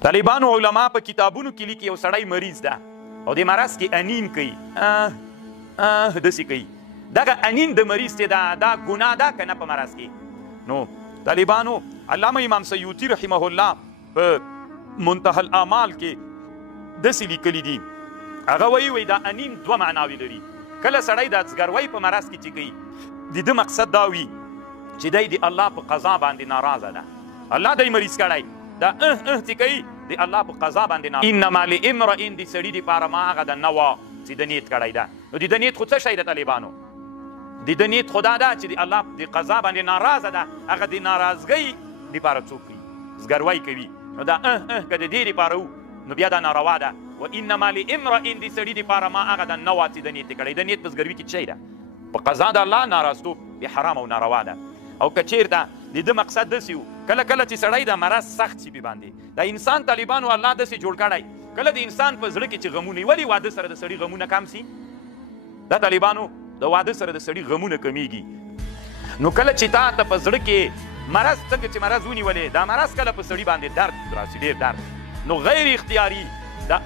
طالبانو علما په کتابونو کې لیکي یو سړی مریض ده او د مرض کې انین کوي داسې کوي. دغه انین د مریض چې دا ګناه ده که نه په مرض کې؟ نو طالبانو علامه امام سیوطي رحمه الله په منتهى الاعمال کې داسې لیکلي دي. هغه وایي دا انین دوه معناوې لري. کله سړی د ځګروۍ په مرض کې چې کوي د ده مقصد دا وي چې دی د الله په قضا باندې ناراضه ده. الله دی مریض کړی دا چې کوي د الله په قضا باندې ناراضه. انما لامرئ د سړي دپاره ما هغه د نه وه چې د نیت کړی ده. نو د ده نیت خو څه شی ده طالبانو؟ د ده نیت خو دا ده چې د الله د قضا باندې ناراضه ده. هغه د ناراضګۍ دپاره څوک کوي؟ ځګروی کوي. نو دا که د دې دپاره و نو بیا دا ناروا ده. و انما لامرئ د سړي دپاره ما هغه د نه وه چې د نیت کړی. د نیت په ځګروي کې څه شی ده؟ په قضا د الله ناراضتوب بیا حرام او ناروا ده. او که چېرته د ده مقصد داسې و کله کله چې سړی د مرض سخت شي باندې د انسان طالبانو الله داسې جوړ کړی کله د انسان په زړه کې چې غمونه ولې واده سره د سړي غمونه کم سي؟ دا طالبانو د واده سره د سړي غمونه کمیږي. نو کله چې تا ته په زړه کې مرض څنګه چې مرض ونیولې دا مرض کله په سړي باندې درد راسي ډېر درد نو غیر اختیاري دا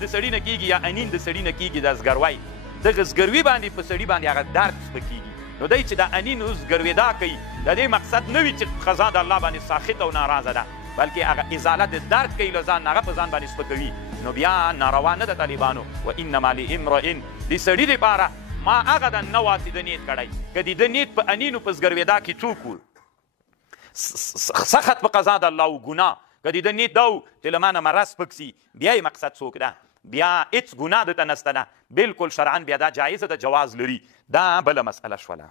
د سړي نه کېږي یا انین د سړي نه کېږي دا ځګروی دغه ځګروي باندې په سړي باندې هغه درد سپکېږي. نو دی چې دا انین اوس ګروېدا کوي د دې مقصد نه وي چې قضا د الله باندې ساخط او ناراضه ده بلکې هغه ازاله د درد کوي له ځان هغه په ځان باندې سپکوي. نو بیا ناروا نه ده طالبانو. و انما لامرئ د سړي دپاره ما هغه د نه وه چې د نیت کړی. که د ده نیت په انینو په ځګروېدا کې څوک و سخت په قضا د الله و ګناه که د ده نیت دا و چې له ما نه مرض سپک سي بیا یې مقصد څوک ده؟ بیا هېڅ ګناه دته نسته ده. بلکل شرعا بیا دا جایزه ده جواز لري. دا بله مسئله شوله.